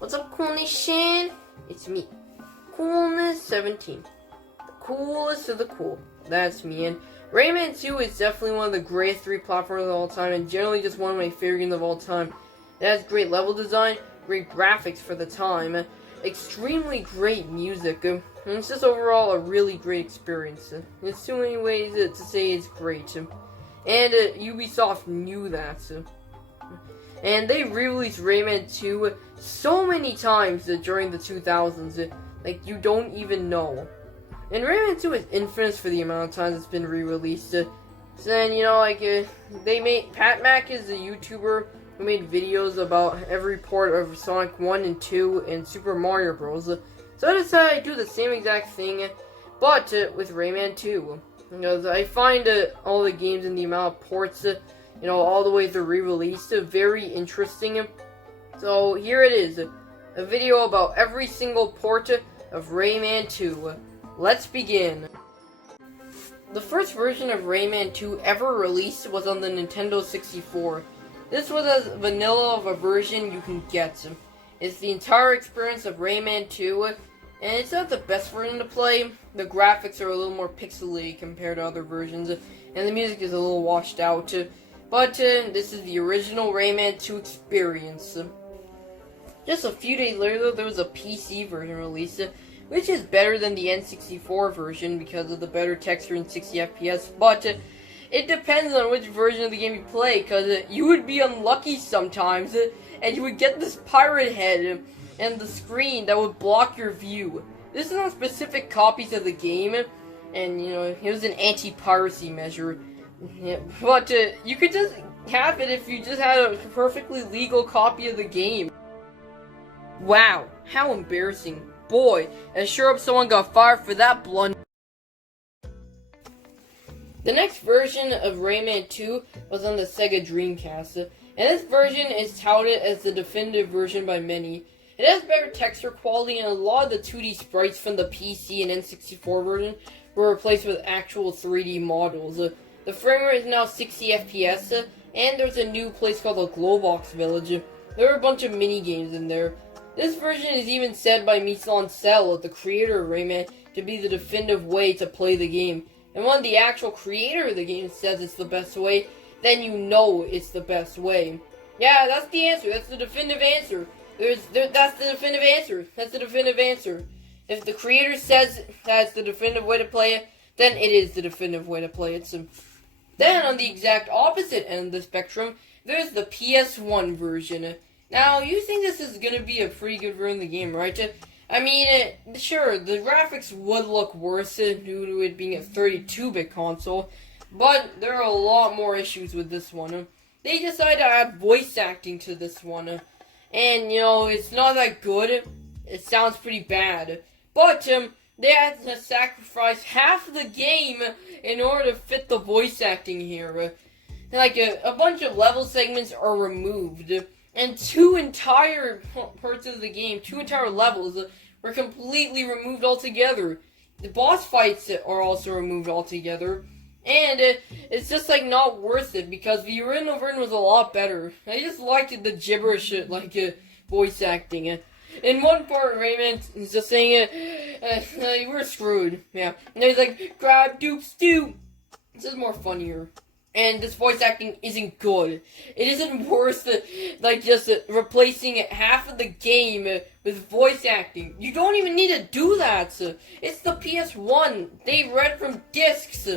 What's up, Cool Nation? It's me, Coolness17. The coolest of the cool. That's me, and Rayman 2 is definitely one of the greatest 3 platformers of all time, and generally just one of my favorite games of all time. It has great level design, great graphics for the time, extremely great music, and it's just overall a really great experience. There's too many ways to say it's great, and Ubisoft knew that. And they re-released Rayman 2 so many times during the 2000s, like you don't even know. And Rayman 2 is infamous for the amount of times it's been re-released. So then, you know, like, they made, Pat Mac is a YouTuber who made videos about every port of Sonic 1 and 2 and Super Mario Bros. So I decided to do the same exact thing, but with Rayman 2. Because I find all the games and the amount of ports, you know, all the way through re-released, very interesting. So here it is, a video about every single port of Rayman 2. Let's begin. The first version of Rayman 2 ever released was on the Nintendo 64. This was as vanilla of a version you can get. It's the entire experience of Rayman 2, and it's not the best version to play. The graphics are a little more pixely compared to other versions, and the music is a little washed out. But this is the original Rayman 2 experience. Just a few days later, there was a PC version released, which is better than the N64 version because of the better texture and 60 FPS, but it depends on which version of the game you play, because you would be unlucky sometimes, and you would get this pirate head and the screen that would block your view. This is on specific copies of the game, and, you know, it was an anti-piracy measure. Yeah, but you could just have it if you just had a perfectly legal copy of the game. Wow, how embarrassing. Boy, I sure hope someone got fired for that blunder. The next version of Rayman 2 was on the Sega Dreamcast, and this version is touted as the definitive version by many. It has better texture quality, and a lot of the 2D sprites from the PC and N64 version were replaced with actual 3D models. The frame rate is now 60 FPS, and there's a new place called the Glowbox Village. There are a bunch of mini games in there. This version is even said by Misan Cell, the creator of Rayman, to be the definitive way to play the game. And when the actual creator of the game says it's the best way, then you know it's the best way. Yeah, that's the answer. That's the definitive answer. That's the definitive answer. That's the definitive answer. If the creator says that's the definitive way to play it, then it is the definitive way to play it. So, then, on the exact opposite end of the spectrum, there's the PS1 version. Now, you think this is going to be a pretty good version of the game, right? I mean, sure, the graphics would look worse due to it being a 32-bit console, but there are a lot more issues with this one. They decided to add voice acting to this one, and, you know, it's not that good. It sounds pretty bad. But, they had to sacrifice half of the game in order to fit the voice acting here. Like, a bunch of level segments are removed, and 2 entire parts of the game, 2 entire levels, were completely removed altogether. The boss fights are also removed altogether, and it's just, like, not worth it, because the original version was a lot better. I just liked the gibberish, like, voice acting. In one part, Rayman is just saying, we're screwed, yeah. And he's like, grab dupe stew. This is more funnier. And this voice acting isn't good. It isn't worth, like, just replacing half of the game with voice acting. You don't even need to do that. It's the PS1. They read from discs.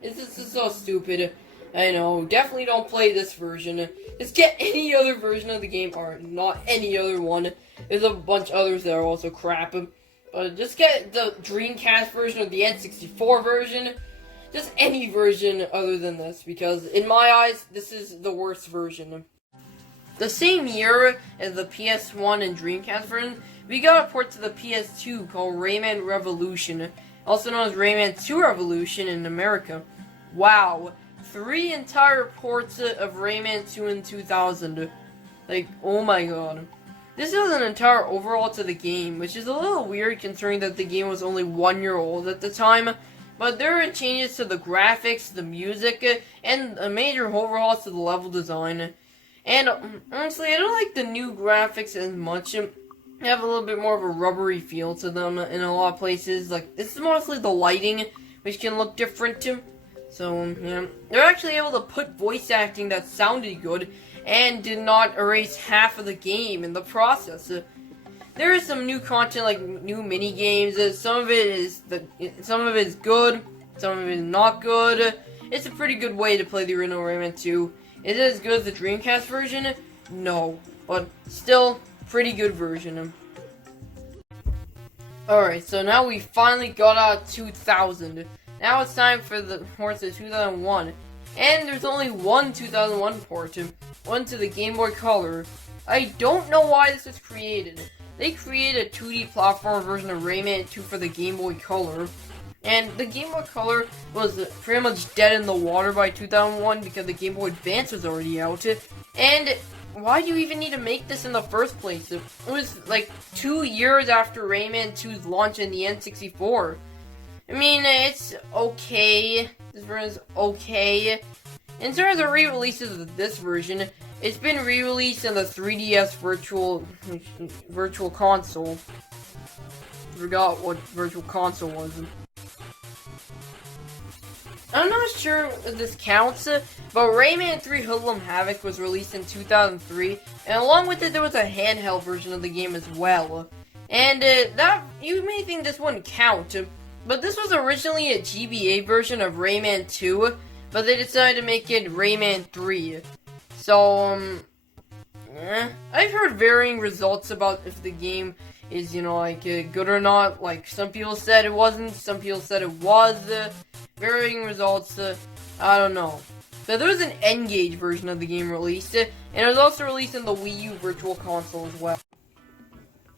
This is so stupid. I know. Definitely don't play this version. Just get any other version of the game, or not any other one. There's a bunch of others that are also crap. Just get the Dreamcast version or the N64 version. Just any version other than this, because in my eyes, this is the worst version. The same year as the PS1 and Dreamcast version, we got a port to the PS2 called Rayman Revolution, also known as Rayman 2 Revolution in America. Wow, 3 entire ports of Rayman 2 in 2000. Like, oh my god. This was an entire overhaul to the game, which is a little weird considering that the game was only 1 year old at the time. But there were changes to the graphics, the music, and a major overhaul to the level design. And honestly, I don't like the new graphics as much. have a little bit more of a rubbery feel to them in a lot of places. Like, this is mostly the lighting, which can look different too. So, yeah. They're actually able to put voice acting that sounded good and did not erase half of the game in the process. There is some new content, like new mini games. Some of it is good, some of it is not good. It's a pretty good way to play the original Rayman 2. Is it as good as the Dreamcast version? No, but still pretty good version. Alright, so now we finally got out 2000. Now it's time for the port to 2001. And there's only one 2001 port, one to the Game Boy Color. I don't know why this was created. They created a 2D platform version of Rayman 2 for the Game Boy Color. And the Game Boy Color was pretty much dead in the water by 2001 because the Game Boy Advance was already out. And why do you even need to make this in the first place? It was like 2 years after Rayman 2's launch in the N64. I mean, it's okay. This version is okay. In terms of re-releases of this version, it's been re-released in the 3DS virtual console. Forgot what virtual console was. I'm not sure if this counts, but Rayman 3 Hoodlum Havoc was released in 2003, and along with it there was a handheld version of the game as well. And that, you may think this wouldn't count, but this was originally a GBA version of Rayman 2, but they decided to make it Rayman 3. So, I've heard varying results about if the game is, good or not. Like, some people said it wasn't, some people said it was. Varying results, I don't know. So there was an N-Gage version of the game released, and it was also released in the Wii U Virtual Console as well.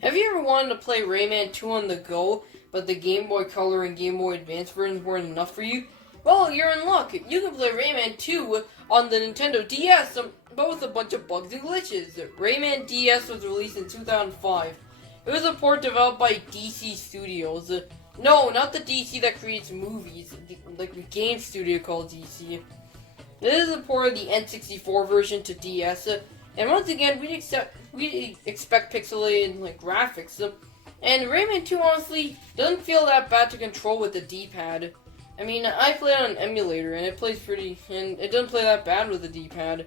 Have you ever wanted to play Rayman 2 on the go, but the Game Boy Color and Game Boy Advance versions weren't enough for you? Well, you're in luck. You can play Rayman 2 on the Nintendo DS, but with a bunch of bugs and glitches. Rayman DS was released in 2005. It was a port developed by DC Studios. No, not the DC that creates movies, like the game studio called DC. This is a port of the N64 version to DS, and once again, we expect pixelated graphics. And Rayman 2 honestly doesn't feel that bad to control with the D-pad. I mean, I play it on an emulator, and it doesn't play that bad with the D-pad.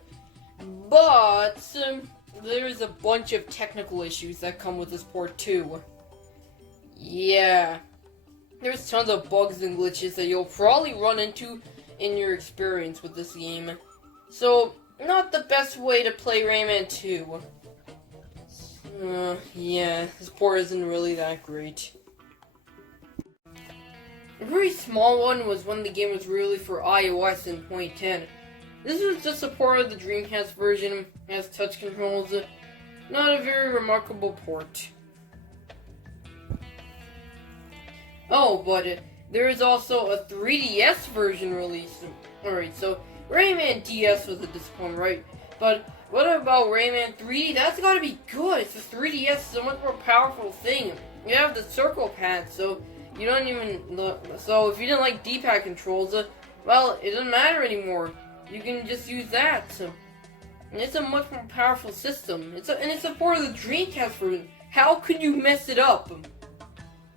But there's a bunch of technical issues that come with this port too. Yeah. There's tons of bugs and glitches that you'll probably run into in your experience with this game. So, not the best way to play Rayman 2. Yeah, this port isn't really that great. A very small one was when the game was released for iOS in 2010. This was just a port of the Dreamcast version, has touch controls. Not a very remarkable port. Oh, but there is also a 3DS version released. Alright, so Rayman DS was a disappointment, right? But what about Rayman 3D? That's gotta be good. It's a 3DS, it's a much more powerful thing. You have the circle pad, so you don't even... So if you didn't like D-pad controls, well, it doesn't matter anymore. You can just use that. And it's a much more powerful system. It's a port of the Dreamcast version. How could you mess it up?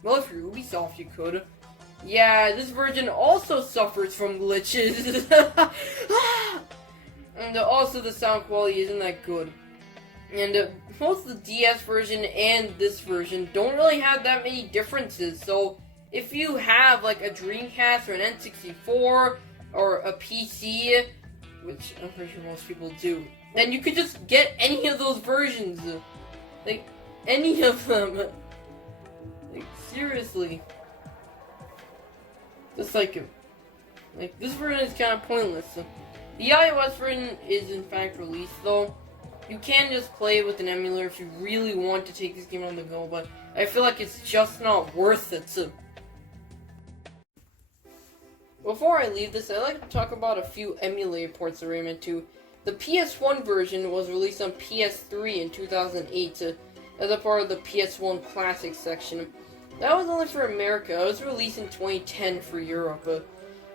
Well, if you're Ubisoft, you could. Yeah, this version also suffers from glitches. And also the sound quality isn't that good. And both the DS version and this version don't really have that many differences. So if you have like a Dreamcast or an N64 or a PC, which I'm pretty sure most people do, then you could just get any of those versions. Like, any of them. Like, seriously. Just like this version is kind of pointless. The iOS version is in fact released though. You can just play it with an emulator if you really want to take this game on the go, but I feel like it's just not worth it. So, before I leave this, I'd like to talk about a few emulator ports of Rayman 2. The PS1 version was released on PS3 in 2008 as a part of the PS1 Classic section. That was only for America. It was released in 2010 for Europe.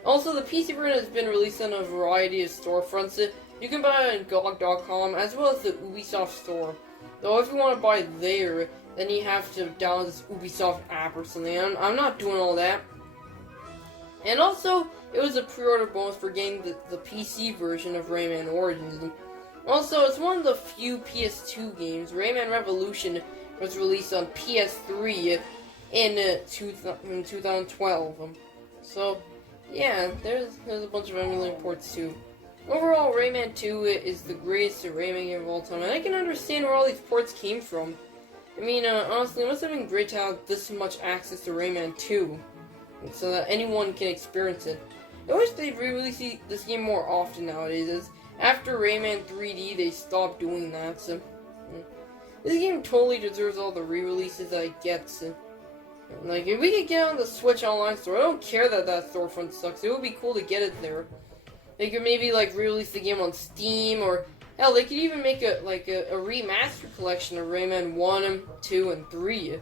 Also, the PC version has been released on a variety of storefronts. You can buy it on GOG.com as well as the Ubisoft store. Though if you want to buy it there, then you have to download this Ubisoft app or something. I'm not doing all that. And also, it was a pre-order bonus for getting the PC version of Rayman Origins. Also, it's one of the few PS2 games. Rayman Revolution was released on PS3 in 2012. So, yeah, there's a bunch of emulator ports too. Overall, Rayman 2 is the greatest Rayman game of all time, and I can understand where all these ports came from. I mean, honestly, it must have been great to have this much access to Rayman 2, so that anyone can experience it. I wish they'd re-release this game more often nowadays, as after Rayman 3D, they stopped doing that, so... This game totally deserves all the re-releases that it gets. Like, if we could get on the Switch Online store, I don't care that storefront sucks, it would be cool to get it there. They could maybe, like, re-release the game on Steam, or... Hell, they could even make a remaster collection of Rayman 1, 2, and 3.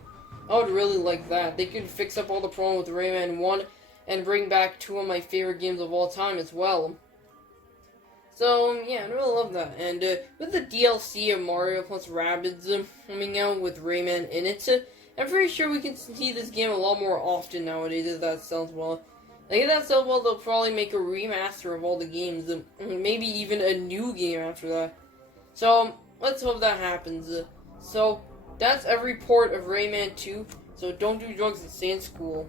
I would really like that. They could fix up all the problems with Rayman 1 and bring back 2 of my favorite games of all time as well. So, yeah, I really love that. And with the DLC of Mario plus Rabbids coming out with Rayman in it, I'm pretty sure we can see this game a lot more often nowadays if that sells well. Like, if that sells well, they'll probably make a remaster of all the games, and maybe even a new game after that. So, let's hope that happens. So, that's every port of Rayman 2, so don't do drugs and stay in school.